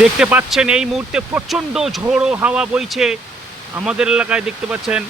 দেখতে পাচ্ছেন এই মুহূর্তে প্রচণ্ড ঝোড়ো হাওয়া বইছে আমাদের এলাকায়, দেখতে পাচ্ছেন।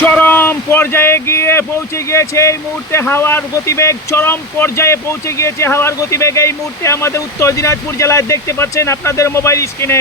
চরম পর্যায়ে গিয়ে পৌঁছে গিয়েছে এই মুহূর্তে হাওয়ার গতিবেগ, চরম পর্যায়ে পৌঁছে গিয়েছে হাওয়ার গতিবেগ এই মুহূর্তে আমাদের উত্তর দিনাজপুর জেলায়, দেখতে পাচ্ছেন আপনাদের মোবাইল স্ক্রিনে।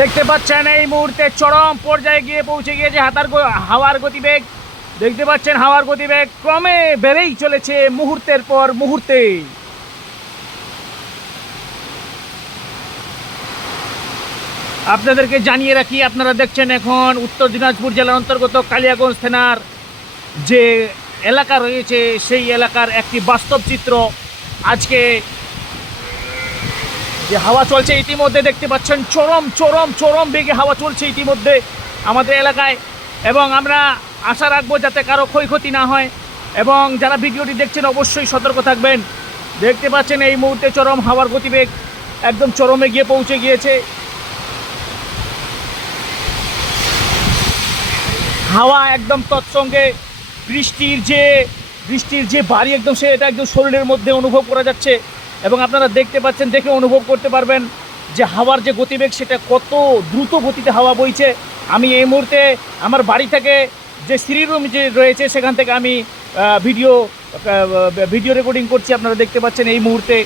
দেখতে পাচ্ছেন এই মুহূর্তে চরম পর্যায়ে গিয়ে পৌঁছে গিয়েছে হাওয়ার গতিবেগ। দেখতে পাচ্ছেন হাওয়ার গতিবেগ ক্রমে বেড়েই চলেছে মুহূর্তের পর মুহূর্তে। আপনাদেরকে জানিয়ে রাখি, আপনারা দেখছেন এখন উত্তর দিনাজপুর জেলার অন্তর্গত কালিয়াগঞ্জ থানার যে এলাকা রয়েছে সেই এলাকার একটি বাস্তব চিত্র। আজকে যে হাওয়া চলছে ইতিমধ্যে দেখতে পাচ্ছেন চরম চরম চরম বেগে হাওয়া চলছে ইতিমধ্যে আমাদের এলাকায়, এবং আমরা আশা রাখবো যাতে কারো ক্ষয়ক্ষতি না হয়, এবং যারা ভিডিওটি দেখছেন অবশ্যই সতর্ক থাকবেন। দেখতে পাচ্ছেন এই মুহূর্তে চরম হাওয়ার গতিবেগ একদম চরমে গিয়ে পৌঁছে গিয়েছে। হাওয়া একদম তৎসঙ্গে বৃষ্টির যে বাড়ি একদম এটা একদম শরীরের মধ্যে অনুভব করা যাচ্ছে, এবং আপনারা দেখতে পাচ্ছেন, দেখে অনুভব করতে পারবেন যে হাওয়ার যে গতিবেগ সেটা কত দ্রুত গতিতে হাওয়া বইছে। আমি এই মুহূর্তে আমার বাড়ি থেকে যে সিঁড়ি যে রয়েছে সেখান থেকে আমি ভিডিও রেকর্ডিং করছি, আপনারা দেখতে পাচ্ছেন এই মুহূর্তে